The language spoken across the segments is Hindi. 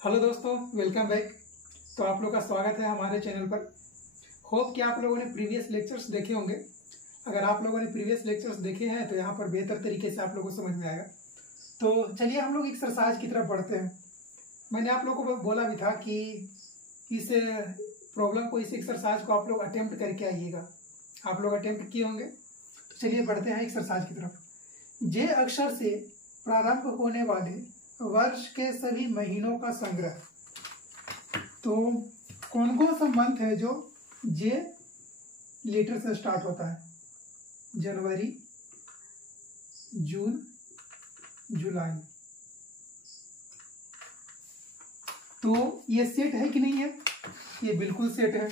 हेलो दोस्तों, वेलकम बैक। तो आप लोग का स्वागत है हमारे चैनल पर। होप कि आप लोगों ने प्रीवियस लेक्चर्स देखे होंगे। अगर आप लोगों ने प्रीवियस लेक्चर्स देखे हैं तो यहाँ पर बेहतर तरीके से आप लोगों को समझ में आएगा। तो चलिए हम लोग एक्सरसाइज की तरफ बढ़ते हैं। मैंने आप लोगों को बोला भी था कि इस प्रॉब्लम को, इस एक्सरसाइज को आप लोग अटेम्प्ट करके आइएगा। आप लोग अटेम्प्ट किए होंगे। तो चलिए बढ़ते हैं एक्सरसाइज की तरफ। जे अक्षर से प्रारंभ होने वाले वर्ष के सभी महीनों का संग्रह। तो कौन कौन सा मंथ है जो जे लेटर से स्टार्ट होता है? जनवरी, जून, जुलाई। तो ये सेट है कि नहीं है? ये बिल्कुल सेट है।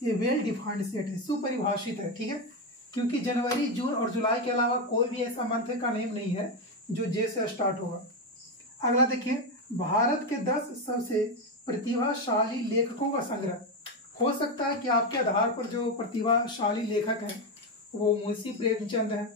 ये वेल डिफाइंड सेट है, सुपरिभाषित है। ठीक है, क्योंकि जनवरी, जून और जुलाई के अलावा कोई भी ऐसा मंथ का नेम नहीं है जो जे से स्टार्ट होगा। अगला देखिए, भारत के 10 सबसे प्रतिभाशाली लेखकों का संग्रह। हो सकता है कि आपके आधार पर जो प्रतिभाशाली लेखक हैं वो मुंशी प्रेमचंद हैं।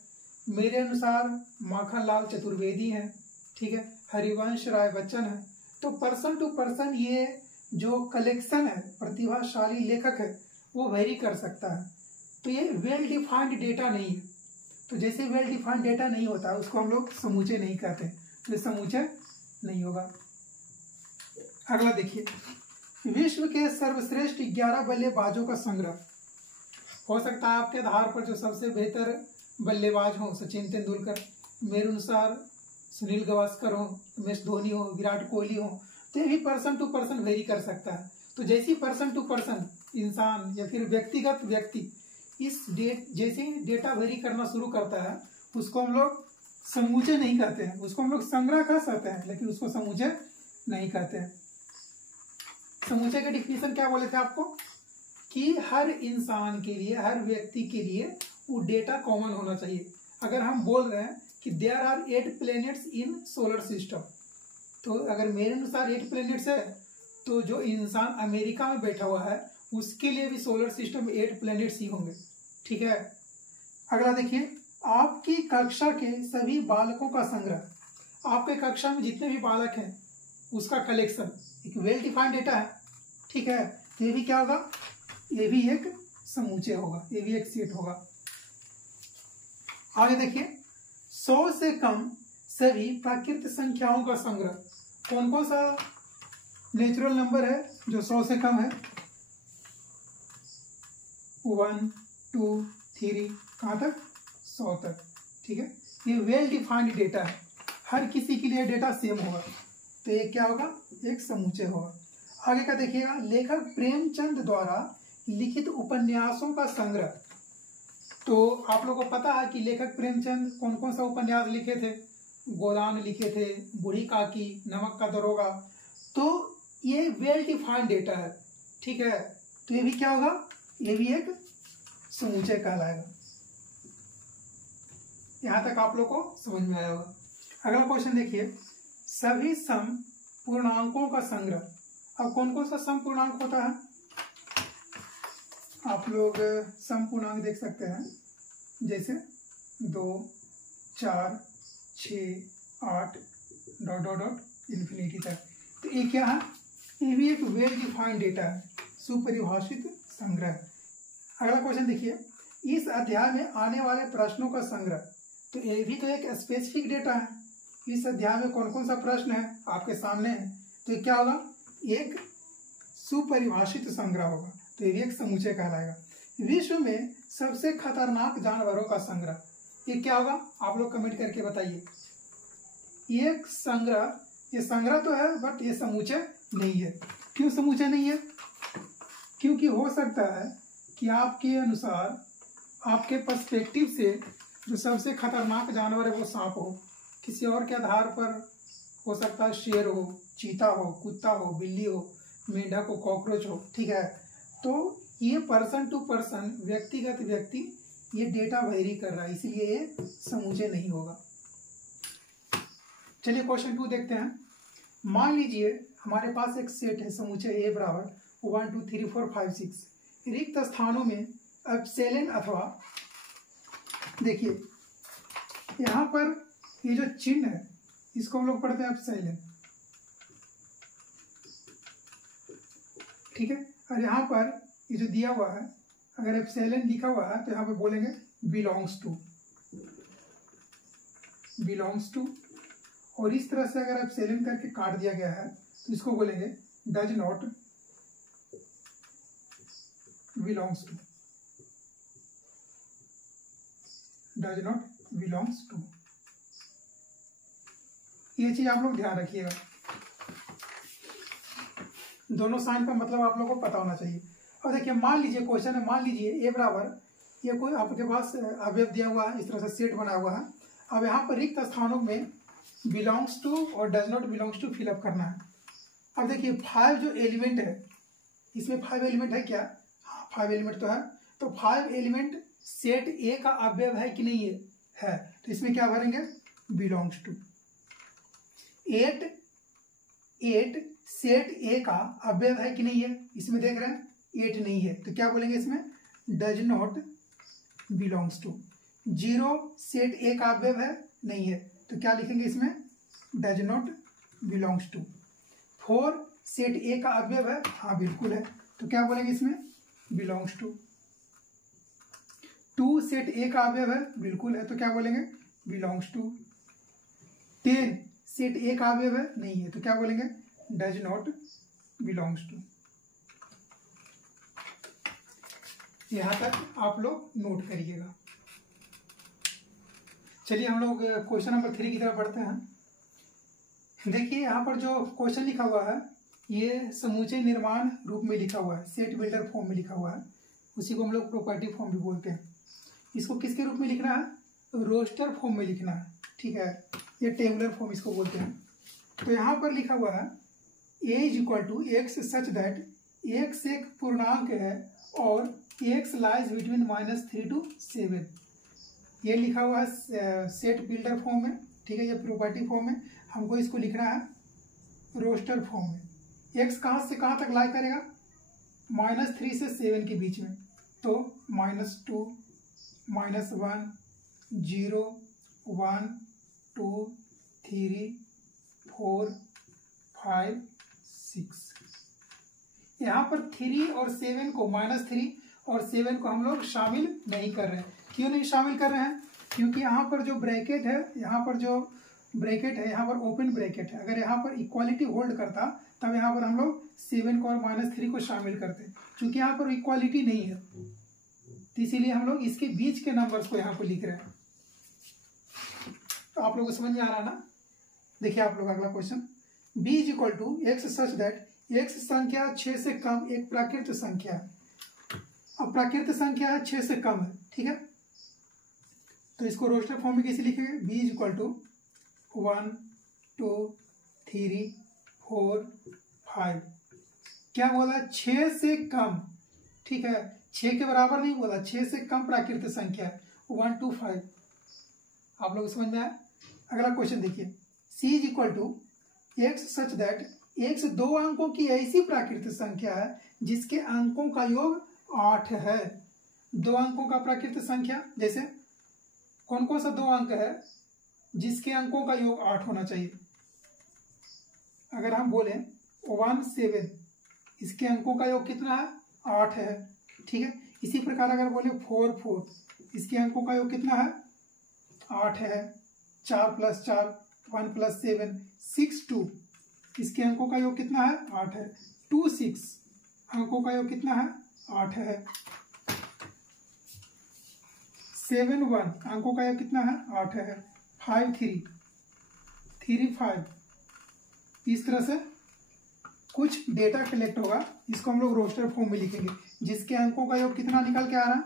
मेरे अनुसार माखनलाल चतुर्वेदी हैं। ठीक है, हरिवंश राय बच्चन है। तो पर्सन टू पर्सन ये जो कलेक्शन है प्रतिभाशाली लेखक है वो वेरी कर सकता है। तो ये वेल डिफाइंड डेटा नहीं है। तो जैसे वेल डिफाइंड डेटा नहीं होता उसको हम लोग समूचे नहीं कहते। तो ये समूचे नहीं होगा। अगला देखिए, विश्व के सर्वश्रेष्ठ 11 बल्लेबाजों का संग्रह। हो सकता है आपके आधार पर जो सबसे बेहतर बल्लेबाज हो सचिन तेंदुलकर, मेरे अनुसार सुनील गावस्कर हो, एम एस धोनी हो, विराट कोहली हो। तो ये भी पर्सन टू पर्सन वेरी कर सकता है। तो जैसी पर्सन टू पर्सन इंसान या फिर व्यक्तिगत व्यक्ति इस जैसे डेटा वेरी करना शुरू करता है उसको हम लोग समूचे नहीं कहते हैं। उसको हम लोग संग्रह कह सकते हैं लेकिन उसको समूचे नहीं कहते हैं। समूचे का डिफिनेशन क्या बोले थे आपको? कि हर इंसान के लिए, हर व्यक्ति के लिए वो डेटा कॉमन होना चाहिए। अगर हम बोल रहे हैं कि there are 8 planets in solar system, तो अगर मेरे अनुसार 8 प्लैनेट्स है तो जो इंसान अमेरिका में बैठा हुआ है उसके लिए भी सोलर सिस्टम में 8 प्लैनेट्स ही होंगे। ठीक है, अगला देखिए, आपकी कक्षा के सभी बालकों का संग्रह। आपके कक्षा में जितने भी बालक हैं उसका कलेक्शन एक वेल डिफाइंड डेटा है। ठीक है, ये भी क्या होगा? ये भी एक समूचे होगा, ये भी एक सेट होगा। आगे देखिए, 100 से कम सभी प्राकृत संख्याओं का संग्रह। कौन कौन सा नेचुरल नंबर है जो 100 से कम है? 1, 2, 3, कहाँ तक? 100 तक। ठीक है, ये वेल डिफाइंड डेटा है। हर किसी के लिए डेटा सेम होगा। तो ये क्या होगा? एक समूचे होगा। आगे का देखिएगा, लेखक प्रेमचंद द्वारा लिखित उपन्यासों का संग्रह। तो आप लोगों को पता है कि लेखक प्रेमचंद कौन कौन सा उपन्यास लिखे थे? गोदान लिखे थे, बूढ़ी काकी, नमक का दरोगा। तो ये वेल डिफाइंड डेटा है। ठीक है, तो ये भी क्या होगा? ये भी एक समूचे कहलाएगा। यहां तक आप लोग को समझ में आया होगा। अगला क्वेश्चन देखिए, सभी सम पूर्णांकों का संग्रह। अब कौन कौन सा सम पूर्णांक होता है? आप लोग सम पूर्णांक देख सकते हैं, जैसे 2, 4, 6, 8 ... इन्फिनिटी तक। तो ये क्या है? ये भी एक वेल डिफाइंड डेटा है, सुपरिभाषित संग्रह। अगला क्वेश्चन देखिए, इस अध्याय में आने वाले प्रश्नों का संग्रह। तो ये भी तो एक स्पेसिफिक डेटा है। इस अध्याय में कौन कौन सा प्रश्न है आपके सामने है, तो ये क्या होगा? एक सुपरिभाषित संग्रह होगा। तो ये भी एक समूचे कहलाएगा। विश्व में सबसे खतरनाक जानवरों का संग्रह। ये क्या होगा? आप लोग कमेंट करके बताइए। ये संग्रह, ये संग्रह तो है बट ये समूचे नहीं है। क्यों समूचे नहीं है? क्योंकि हो सकता है कि आपके अनुसार, आपके पर्सपेक्टिव से जो सबसे खतरनाक जानवर है वो सांप हो। किसी और के आधार पर हो सकता है शेर हो, चीता हो, कुत्ता हो, बिल्ली हो, मेंढक हो, कॉकरोच हो। ठीक है, तो ये पर्सन टू पर्सन, व्यक्तिगत व्यक्ति ये डेटा वेरी कर रहा है, इसलिए ये समूचे नहीं होगा। चलिए क्वेश्चन 2 देखते हैं। मान लीजिए हमारे पास एक सेट है, समूचे ए बराबर 1, 2, 3, 4, 5, 6। रिक्त स्थानों में एप्सिलॉन अथवा, देखिए यहाँ पर ये जो चिन्ह है इसको हम लोग पढ़ते हैं एप्सिलॉन। ठीक है। और यहाँ पर ये जो दिया हुआ है, अगर एप्सिलॉन लिखा हुआ है तो यहाँ पे बोलेंगे बिलोंग्स टू, और इस तरह से अगर एप्सिलॉन करके काट दिया गया है तो इसको बोलेंगे डज नॉट बिलोंग्स टू। ये चीज आप लोग ध्यान रखिएगा, दोनों साइन का मतलब आप लोगों को पता होना चाहिए। और देखिए मान लीजिए क्वेश्चन है, मान लीजिए ए बराबर ये कोई आपके पास अवयव दिया हुआ है, इस तरह से सेट बना हुआ है। अब यहाँ पर रिक्त स्थानों में बिलोंग्स टू और does not belongs to fill up करना है। अब देखिए 5 जो एलिमेंट है, इसमें 5 एलिमेंट है क्या? हाँ 5 एलिमेंट तो है। तो 5 एलिमेंट सेट ए का अवयव है कि नहीं है? तो इसमें क्या भरेंगे? Belongs to. 8 सेट ए का अवयव है कि नहीं है? इसमें देख रहे हैं 8 नहीं है, तो क्या बोलेंगे इसमें? Does not belongs to. 0 set A का अवयव है, नहीं है, तो क्या लिखेंगे इसमें? Does not belongs to. 4 set A का अवयव है, हाँ बिल्कुल है, तो क्या बोलेंगे इसमें? Belongs to. 2 सेट ए का अवयव है, बिल्कुल है, तो क्या बोलेंगे? Belongs to. 10 सेट ए का अवयव है, नहीं है, तो क्या बोलेंगे? Does not belongs to. यहां तक आप लोग नोट करिएगा। चलिए हम लोग क्वेश्चन नंबर 3 की तरफ बढ़ते हैं। देखिए यहाँ पर जो क्वेश्चन लिखा हुआ है ये समूचे निर्माण रूप में लिखा हुआ है, सेट बिल्डर फॉर्म में लिखा हुआ है, उसी को हम लोग प्रॉपर्टी फॉर्म भी बोलते हैं। इसको किसके रूप में लिखना है? रोस्टर फॉर्म में लिखना है, ठीक है, ये टेबुलर फॉर्म इसको बोलते हैं। तो यहाँ पर लिखा हुआ है a is equal to x such that x एक पूर्णांक है और x लाइज बिटवीन -3 to 7। ये लिखा हुआ है सेट बिल्डर फॉर्म में, ठीक है, ये प्रॉपर्टी फॉर्म में। हमको इसको लिखना है रोस्टर फॉर्म में। x कहाँ से कहाँ तक लाई करेगा? -3 से 7 के बीच में, तो -2 -1 0 1 2 3 4 5 6। यहाँ पर 3 और 7 को -3 और 7 को हम लोग शामिल नहीं कर रहे हैं। क्यों नहीं शामिल कर रहे हैं? क्योंकि यहाँ पर जो ब्रैकेट है, यहाँ पर जो ब्रैकेट है, यहाँ पर ओपन ब्रैकेट है। अगर यहाँ पर इक्वालिटी होल्ड करता तब यहाँ पर हम लोग 7 को और -3 को शामिल करते। क्योंकि यहाँ पर इक्वालिटी नहीं है तो इसीलिए हम लोग इसके बीच के नंबर्स को यहाँ पर लिख रहे हैं। तो आप लोगों को समझ में आ रहा ना? देखिए आप लोग अगला question, b is equal to x such that x संख्या 6 से कम एक प्राकृत संख्या है। अब प्राकृत संख्या है 6 से कम है, ठीक है, तो इसको रोस्टर फॉर्म में कैसे लिखेंगे? b is equal to 1 2 3 4 5। क्या बोला? 6 से कम, ठीक है, 6 के बराबर नहीं बोला, 6 से कम प्राकृत संख्या 1 2 5। आप लोग समझ में आया? अगला क्वेश्चन देखिए, c is equal to x such that x 2 अंकों की ऐसी प्राकृत संख्या है जिसके अंकों का योग 8 है। 2 अंकों का प्राकृत संख्या, जैसे कौन कौन सा 2 अंक है जिसके अंकों का योग 8 होना चाहिए? अगर हम बोले 1 7, इसके अंकों का योग कितना है? 8 है, ठीक है। इसी प्रकार अगर बोले 4 4, इसके अंकों का योग कितना है? 8 है। 4 + 4 1 + 7 6 2, इसके अंकों का योग कितना है? 8 है। 2 6, अंकों का योग कितना है? 8 है। 7 1, अंकों का योग कितना है? 8 है। 5 3 3 5। इस तरह से कुछ डेटा कलेक्ट होगा, इसको हम लोग रोस्टर फॉर्म में लिखेंगे, जिसके अंकों का योग कितना निकल के आ रहा है?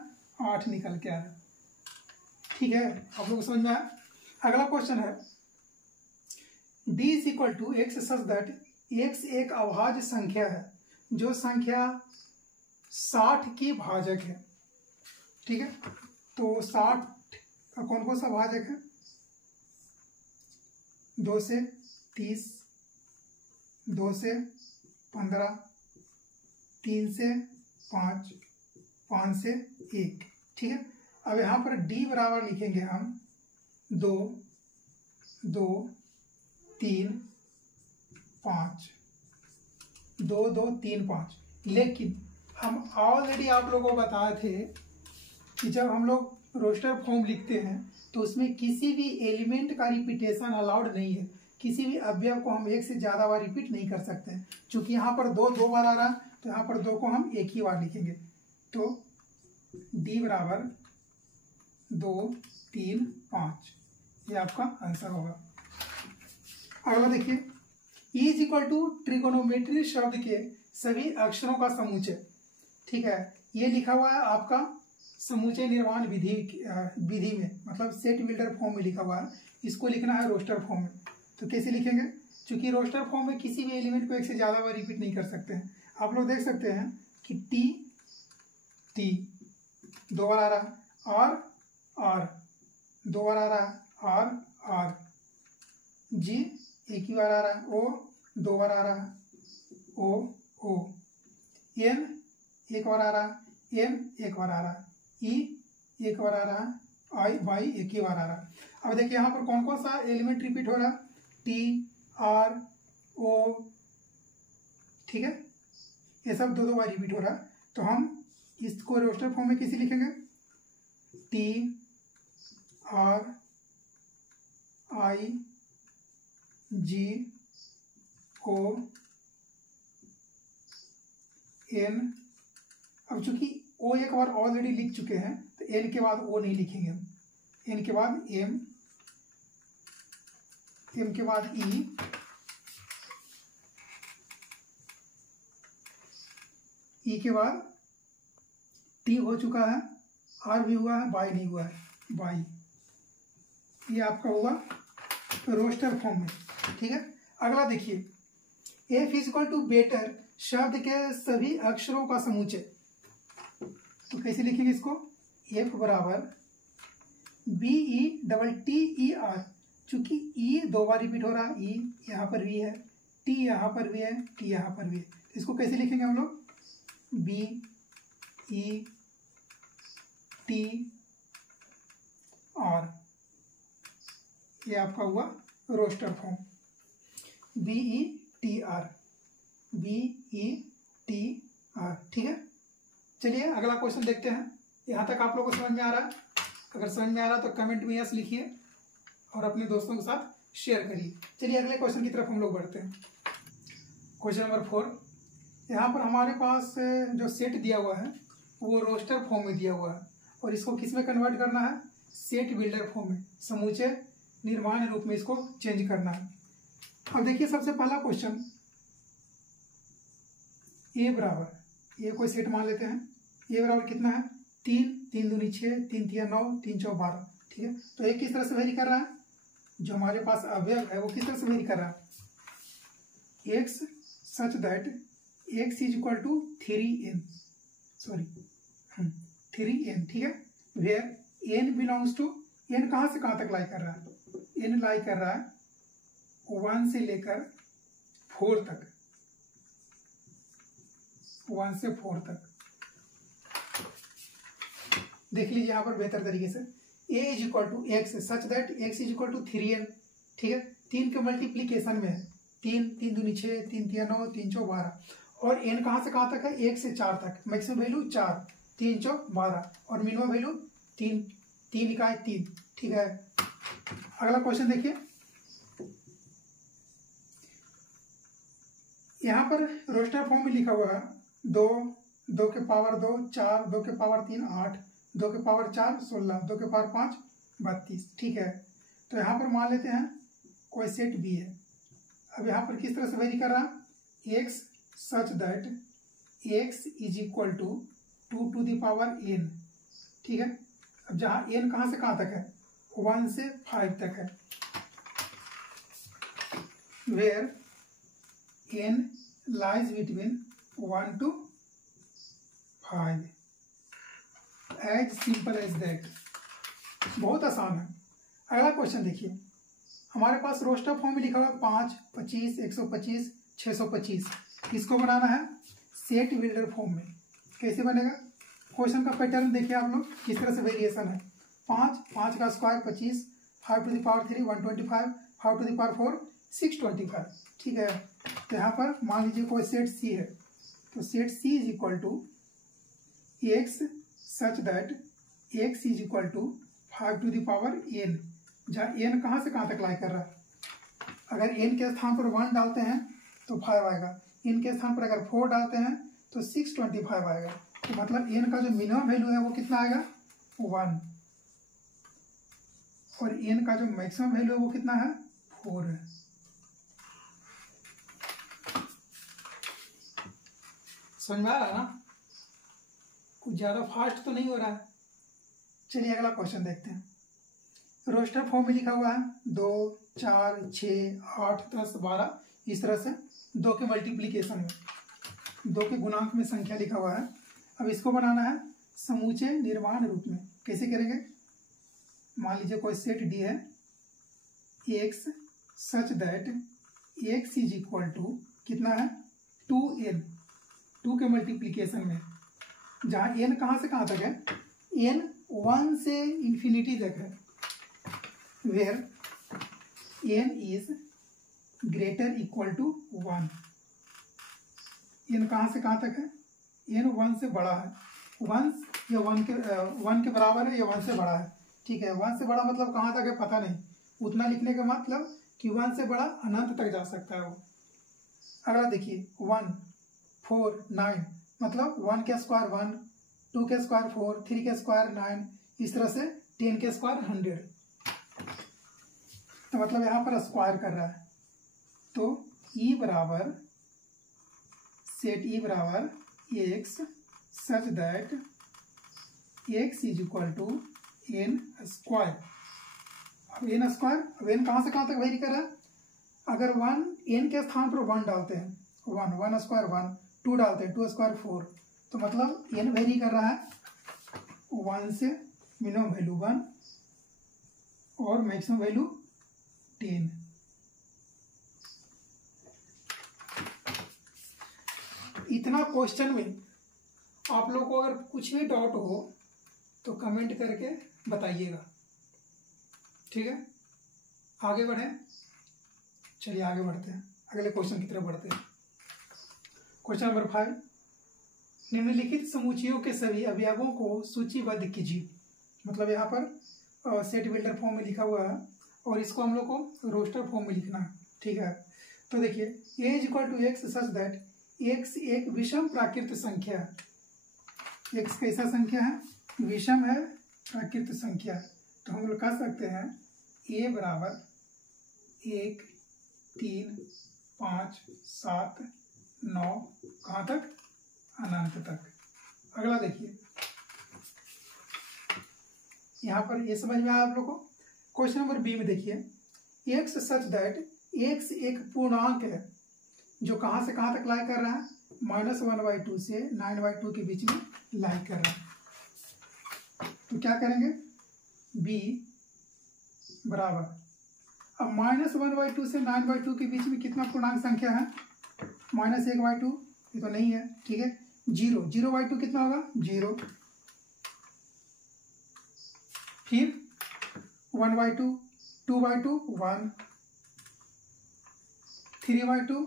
8 निकल के आ रहा है, ठीक है। आप लोग समझ में आया? अगला क्वेश्चन है, d is equal to x such that x एक अभाज्य संख्या है जो संख्या 60 की भाजक है, ठीक है। तो 60 का कौन कौन सा भाजक है? 2 से 30, 2 से 15, 3 से 5, 5 से 1, ठीक है। अब यहाँ पर d बराबर लिखेंगे हम 2 2 3 5, 2 2 3 5। लेकिन हम ऑलरेडी आप लोगों को बताए थे कि जब हम लोग रोस्टर फॉर्म लिखते हैं तो उसमें किसी भी एलिमेंट का रिपीटेशन अलाउड नहीं है। किसी भी अवयव को हम एक से ज़्यादा बार रिपीट नहीं कर सकते हैं। चूँकि यहाँ पर दो बार आ रहा है तो यहाँ पर 2 को हम एक ही बार लिखेंगे। तो D बराबर 2 3 5, ये आपका आंसर होगा। अगला देखिए, E is equal to trigonometry शब्द के सभी अक्षरों का समुच्चय। ठीक है, ये लिखा हुआ है आपका समुच्चय निर्माण विधि में, मतलब सेट बिल्डर फॉर्म में लिखा हुआ है। इसको लिखना है रोस्टर फॉर्म में। तो कैसे लिखेंगे? क्योंकि रोस्टर फॉर्म में किसी भी एलिमेंट को एक से ज़्यादा बार रिपीट नहीं कर सकते हैं। आप लोग देख सकते हैं कि टी 2 बार आ रहा है, R 2 बार आ रहा है, R G एक ही बार आ रहा है, O 2 बार आ रहा है, O N 1 बार आ रहा है, M 1 बार आ रहा है, E 1 बार आ रहा है, Y एक ही बार आ रहा है। अब देखिए यहाँ पर कौन कौन सा एलिमेंट रिपीट हो रहा है? T R O, ठीक है, ये सब 2 बार रिपीट हो रहा है। तो हम इसको रोस्टर फॉर्म में कैसे लिखेंगे? T R I G O N। अब चूंकि O एक बार ऑलरेडी लिख चुके हैं तो N के बाद O नहीं लिखेंगे हम। N के बाद M के बाद E के बाद T हो चुका है, R भी हुआ है, Y नहीं हुआ है, Y। ये आपका हुआ रोस्टर फॉर्म में। ठीक है, अगला देखिए, F is equal to better शब्द के सभी अक्षरों का समुच्चय। तो कैसे लिखेंगे इसको? F बराबर BETTER। चूंकि E 2 बार रिपीट हो रहा है, E यहाँ पर भी है, T यहाँ पर भी है, T यहाँ पर भी है। इसको कैसे लिखेंगे हम लोग? BETTER। ये आपका हुआ रोस्टर फॉर्म, BETTER। ठीक है, चलिए अगला क्वेश्चन देखते हैं। यहाँ तक आप लोगों को समझ में आ रहा है? अगर समझ में आ रहा है तो कमेंट में यस लिखिए और अपने दोस्तों के साथ शेयर करिए। चलिए अगले क्वेश्चन की तरफ हम लोग बढ़ते हैं। क्वेश्चन नंबर 4, यहाँ पर हमारे पास जो सेट दिया हुआ है वो रोस्टर फॉर्म में दिया हुआ है और इसको किस में कन्वर्ट करना है? सेट बिल्डर फॉर्म में, समुच्चय निर्माण रूप में इसको चेंज करना है। अब देखिए सबसे पहला क्वेश्चन, ए बराबर, ये कोई सेट मान लेते हैं, ए बराबर कितना है? 3 3 दूनी 6, 3 तिया 9, 3 चौ 12। ठीक है, तो ये किस तरह से वेरी कर रहा है? जो हमारे पास अवयव है वो किस तरह से वेरी कर रहा है? x such that x is equal to 3n, sorry 3n। ठीक है, where n belongs to, n कहाँ से कहाँ तक लाई कर रहा है? n लाई कर रहा है 1 से लेकर 4 तक, 1 से 4 तक। देख लीजिए यहाँ पर बेहतर तरीके से, a is equal to x such that x is equal to 3n। ठीक है, 3 के मल्टीप्लीकेशन में है, 3 3 दूनी 6, 3 तिया 9, 3 चौ 12, और n कहाँ से कहाँ तक है? 1 से 4 तक। मैक्सिमम वैल्यू 4, 3 चौ 12 और मिनिमम वैल्यू 3, 3 इकाई 3। ठीक है, अगला क्वेश्चन देखिए, यहाँ पर रोस्टर फॉर्म में लिखा हुआ है 2 2 के पावर 2 4, 2 के पावर 3 8, 2 के पावर 4 16, 2 के पावर 5 32। ठीक है, तो यहाँ पर मान लेते हैं कोई सेट बी है। अब यहाँ पर किस तरह से वेरी कर रहा है? X such that x is equal to 2 to the power n। ठीक है, अब जहाँ n कहाँ से कहाँ तक है? 1 से 5 तक है, where n lies between 1 to 5, as simple as that। बहुत आसान है। अगला क्वेश्चन देखिए, हमारे पास रोस्टर फॉर्म में लिखा हुआ है 5 25 125 625। इसको बनाना है सेट बिल्डर फॉर्म में। कैसे बनेगा? क्वेश्चन का पैटर्न देखिए आप लोग किस तरह से वेरिएशन है। 5 का square 25, 5 to the power 3 125, 5 to the power 4 625। ठीक है, तो यहाँ पर मान लीजिए कोई सेट सी है, तो set C is equal to x such that x is equal to 5 to the power n, जहाँ n कहाँ से कहाँ तक लाई कर रहा है। अगर n के स्थान पर 1 डालते हैं तो 5 आएगा, n के स्थान पर अगर 4 डालते हैं तो 625 आएगा। तो मतलब n का जो मिनिमम वैल्यू है वो कितना आएगा 1, और n का जो मैक्सिमम वैल्यू है वो कितना है 4 है। समझ में आ रहा है ना, कुछ ज़्यादा फास्ट तो नहीं हो रहा है। चलिए अगला क्वेश्चन देखते हैं। रोस्टर फॉर्म में लिखा हुआ है 2, 4, 6, 8, 10, 12, इस तरह से 2 के मल्टीप्लीकेशन में, 2 के गुणांक में संख्या लिखा हुआ है। अब इसको बनाना है समूचे निर्माण रूप में। कैसे करेंगे, मान लीजिए कोई सेट डी है x such that x is equal to कितना है 2n, 2 के मल्टीप्लीकेशन में, जहाँ n कहाँ से कहाँ तक है, n 1 से इंफिनिटी तक है, where n is greater equal to 1। n कहाँ से कहाँ तक है, n 1 से बड़ा है, 1 या 1 के बराबर है या 1 से बड़ा है, ठीक है। 1 से बड़ा मतलब कहाँ तक है पता नहीं, उतना लिखने का मतलब कि 1 से बड़ा अनंत तक जा सकता है वो। अगला देखिए 1, 4, 9, मतलब 1 के स्क्वायर 1, 2 के स्क्वायर 4, 3 के स्क्वायर 9, इस तरह से 10 के स्क्वायर 100। तो मतलब यहाँ पर स्क्वायर कर रहा है, तो ई बराबर सेट ई बराबर x such that x is equal to n square. अब एन स्क्वायर, अब एन कहाँ से कहाँ तक वेरी कर रहा है, अगर 1 एन के स्थान पर 1 डालते हैं 1 स्क्वायर 1, 2 डालते हैं 2 स्क्वायर 4, तो मतलब एन वेरी कर रहा है 1 से मिनिमम वैल्यू 1 और मैक्सिमम वैल्यू 10। इतना क्वेश्चन में आप लोग को अगर कुछ भी डाउट हो तो कमेंट करके बताइएगा, ठीक है। आगे बढ़ें, चलिए आगे बढ़ते हैं, अगले क्वेश्चन की तरफ बढ़ते हैं। क्वेश्चन नंबर 5, निम्नलिखित समुच्चयों के सभी अवयवों को सूचीबद्ध कीजिए। मतलब यहाँ पर सेट बिल्डर फॉर्म में लिखा हुआ है और इसको हम लोग को रोस्टर फॉर्म में लिखना है, ठीक है। तो देखिए A is equal to x such that X एक विषम प्राकृत संख्या है। एक्स कैसा संख्या है, विषम है, प्राकृत संख्या। तो हम लोग कह सकते हैं ए बराबर 1, 3, 5, 7, 9, कहाँ तक, अनंत तक। अगला देखिए, यहाँ पर ये समझ में आया आप लोग को। क्वेश्चन नंबर बी में देखिए एक्स सच दैट एक्स एक पूर्णांक है जो कहाँ से कहाँ तक लाई कर रहा है, -1/2 से 9/2 के बीच में लाई कर रहा है। तो क्या करेंगे, बी बराबर, अब -1/2 से 9/2 के बीच में कितना पूर्णांक संख्या है, -1/2, ये तो नहीं है, ठीक है। 0/2 कितना होगा 0, फिर 1/2, 2/2 1, 3/2,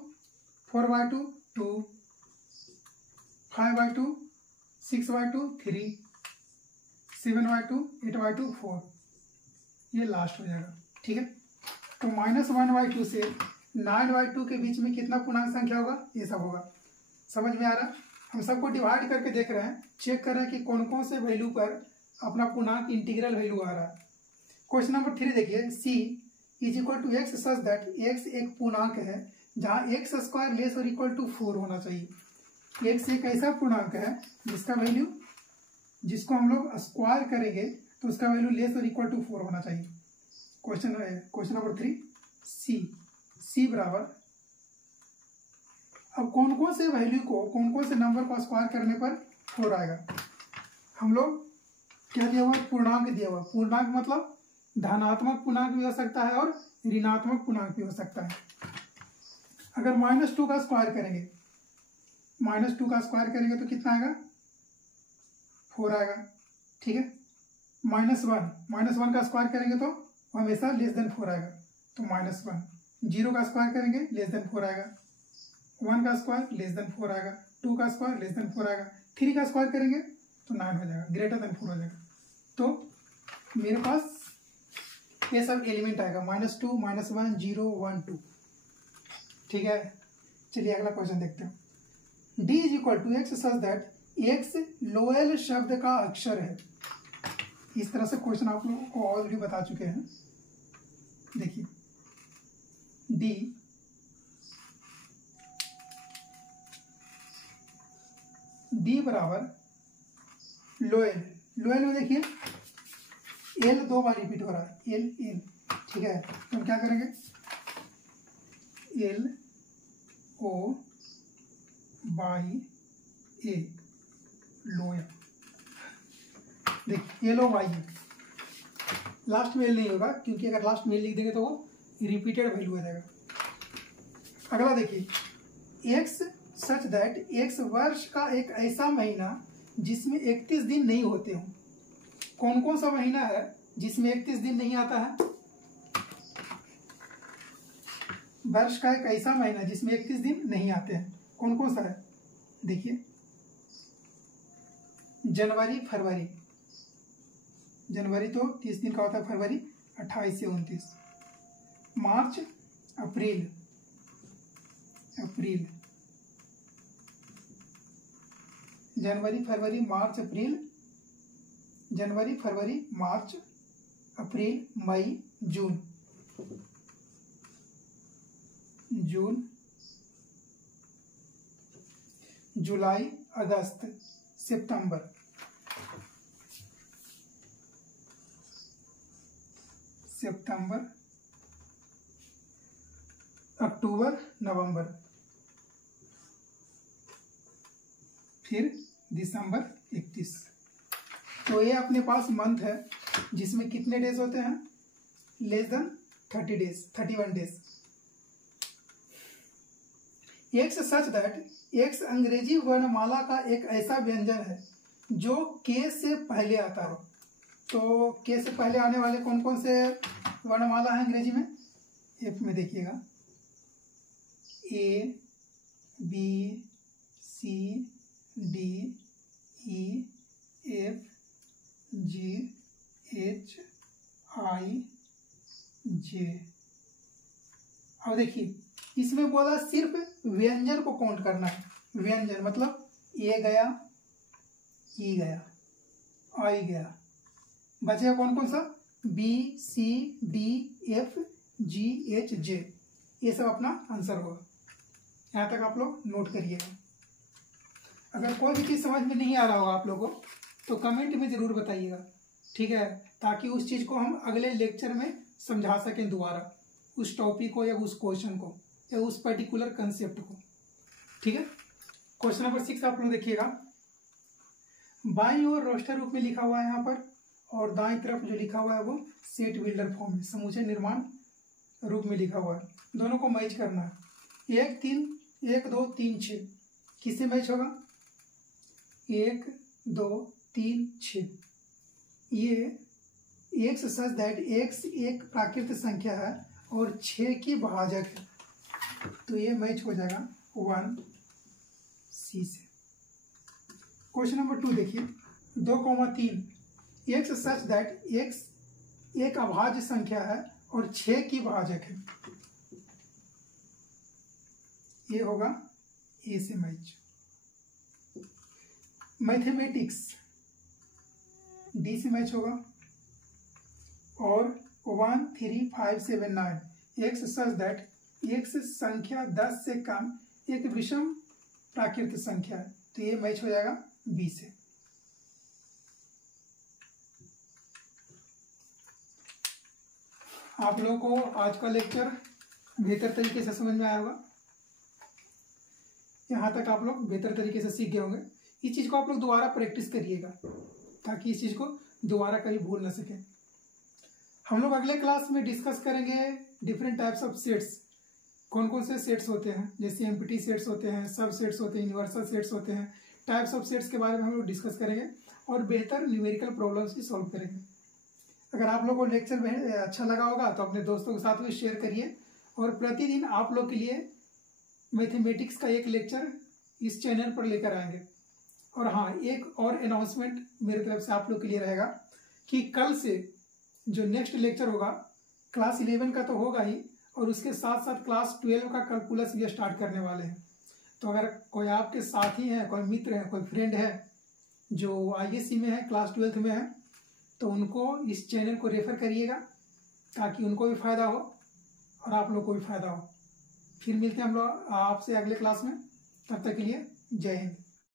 4/2 2, 5/2 6/2 3, 7/2 8/2 4, ये लास्ट हो जाएगा, ठीक है। तो -1/2 से 9/2 के बीच में कितना पूर्णांक संख्या होगा, ये सब होगा। समझ में आ रहा है, हम सबको डिवाइड करके देख रहे हैं, चेक कर रहे हैं कि कौन कौन से वैल्यू पर अपना पूर्णांक इंटीग्रल वैल्यू आ रहा है। क्वेश्चन नंबर 3 देखिए, C is equal to x such that X एक पूर्णांक है जहाँ एक्स स्क्वायर लेस और इक्वल टू 4 होना चाहिए। एक्स एक ऐसा पूर्णांक है जिसका वैल्यू, जिसको हम लोग स्क्वायर करेंगे तो उसका वैल्यू लेस और इक्वल टू 4 होना चाहिए। क्वेश्चन नंबर 3 सी बराबर, अब कौन कौन से वैल्यू को, कौन कौन से नंबर को स्क्वायर करने पर 4 आएगा। हम लोग क्या दिया हुआ, पूर्णांक दिया हुआ। पूर्णांक मतलब धनात्मक पूर्णांक भी हो सकता है और ऋणात्मक पूर्णांक भी हो सकता है। अगर -2 का स्क्वायर करेंगे, -2 का स्क्वायर करेंगे तो कितना आएगा 4 आएगा, ठीक है। -1 का स्क्वायर करेंगे तो हमेशा लेस देन 4 आएगा, तो -1। 0 का स्क्वायर करेंगे लेस देन 4 आएगा, 1 का स्क्वायर लेस देन 4 आएगा, 2 का स्क्वायर लेस देन 4 आएगा, 3 का स्क्वायर करेंगे तो 9 हो जाएगा, ग्रेटर देन 4 हो जाएगा। तो मेरे पास ये सब एलिमेंट आएगा, -2 -1 0 1 2। ठीक है, चलिए अगला क्वेश्चन देखते हैं। D is equal to x such that X लोएल शब्द का अक्षर है। इस तरह से क्वेश्चन आप लोगों को ऑलरेडी बता चुके हैं। देखिए D बराबर लोएल, लोएल में देखिए L 2 बार रिपीट हो रहा है, L L। ठीक है, तो हम क्या करेंगे, L O बाई ए, लोया। देखिए L O by A, last में L नहीं होगा क्योंकि अगर लास्ट में L लिख देंगे तो वो रिपीटेड वैल्यू हो जाएगा। अगला देखिए एक्स सच दैट एक्स वर्ष का एक ऐसा महीना जिसमें 31 दिन नहीं होते हों। कौन कौन सा महीना है जिसमें 31 दिन नहीं आता है? वर्ष का एक ऐसा महीना जिसमें 31 दिन नहीं आते हैं, कौन कौन सा है? देखिए जनवरी फरवरी, जनवरी तो 30 दिन का होता है, फरवरी 28 से 29, मार्च अप्रैल, अप्रैल जनवरी फरवरी मार्च अप्रैल, जनवरी फरवरी मार्च अप्रैल मई जून, जून जुलाई अगस्त सितंबर, सितंबर अक्टूबर नवंबर, फिर दिसंबर 31। तो ये अपने पास मंथ है जिसमें कितने डेज होते हैं? Less than 30 days, 31 days. X such that x अंग्रेजी वर्णमाला का एक ऐसा व्यंजन है जो के से पहले आता हो। तो के से पहले आने वाले कौन कौन से वर्णमाला है अंग्रेजी में? एफ में देखिएगा, A B C D E F G H I J. अब देखिए इसमें बोला सिर्फ व्यंजन को काउंट करना है। व्यंजन मतलब ए गया, ई गया, आई गया, बचेगा कौन कौन सा? B C D F G H J. ये सब अपना आंसर होगा। यहाँ तक आप लोग नोट करिएगा। अगर कोई भी चीज़ समझ में नहीं आ रहा होगा आप लोगों को तो कमेंट में ज़रूर बताइएगा, ठीक है, ताकि उस चीज़ को हम अगले लेक्चर में समझा सकें दोबारा, उस टॉपिक को या उस क्वेश्चन को या उस पर्टिकुलर कंसेप्ट को। ठीक है, क्वेश्चन नंबर 6 आप लोग देखिएगा। बाईं ओर रोस्टर रूप में लिखा हुआ है यहाँ पर, और दाईं तरफ जो लिखा हुआ है वो सेट बिल्डर फॉर्म में, समूचे निर्माण रूप में लिखा हुआ है। दोनों को मैच करना है। 1 3 1 2 3 6 किससे मैच होगा? 1 2 3 6। ये एक्स सच दैट एक्स एक प्राकृत संख्या है और 6 की भाजक है, तो ये मैच हो जाएगा 1 सी से। क्वेश्चन नंबर 2 देखिए, 2,3 एक्स सच दैट एक्स एक अभाज्य संख्या है और 6 की भाजक है, ये होगा ए से मैच। मैथमेटिक्स डी से मैच होगा, और 1 3 5 7 9 एक्स सच दैट एक्स संख्या 10 से कम एक विषम प्राकृत संख्या है, तो ये मैच हो जाएगा बी से। आप लोगों को आज का लेक्चर बेहतर तरीके से समझ में आया होगा। यहाँ तक आप लोग बेहतर तरीके से सीख गए होंगे। इस चीज़ को आप लोग दोबारा प्रैक्टिस करिएगा ताकि इस चीज़ को दोबारा कभी भूल ना सकें। हम लोग अगले क्लास में डिस्कस करेंगे डिफरेंट टाइप्स ऑफ सेट्स, कौन कौन से सेट्स होते हैं, जैसे एम्प्टी सेट्स होते हैं, सब सेट्स होते हैं, यूनिवर्सल सेट्स होते हैं। टाइप्स ऑफ सेट्स के बारे में हम लोग डिस्कस करेंगे और बेहतर न्यूमेरिकल प्रॉब्लम्स भी सॉल्व करेंगे। अगर आप लोगों को लेक्चर अच्छा लगा होगा तो अपने दोस्तों के साथ भी शेयर करिए, और प्रतिदिन आप लोग के लिए मैथमेटिक्स का एक लेक्चर इस चैनल पर लेकर आएंगे। और हाँ, एक और अनाउंसमेंट मेरी तरफ से आप लोग के लिए रहेगा कि कल से जो नेक्स्ट लेक्चर होगा क्लास 11 का तो होगा ही, और उसके साथ साथ क्लास 12 का कैलकुलस भी स्टार्ट करने वाले हैं। तो अगर कोई आपके साथी हैं, कोई मित्र है, कोई फ्रेंड है जो ISC में है, क्लास 12th में है, तो उनको इस चैनल को रेफर करिएगा ताकि उनको भी फायदा हो और आप लोग को भी फायदा हो। फिर मिलते हैं हम लोग आपसे अगले क्लास में, तब तक के लिए जय हिंद।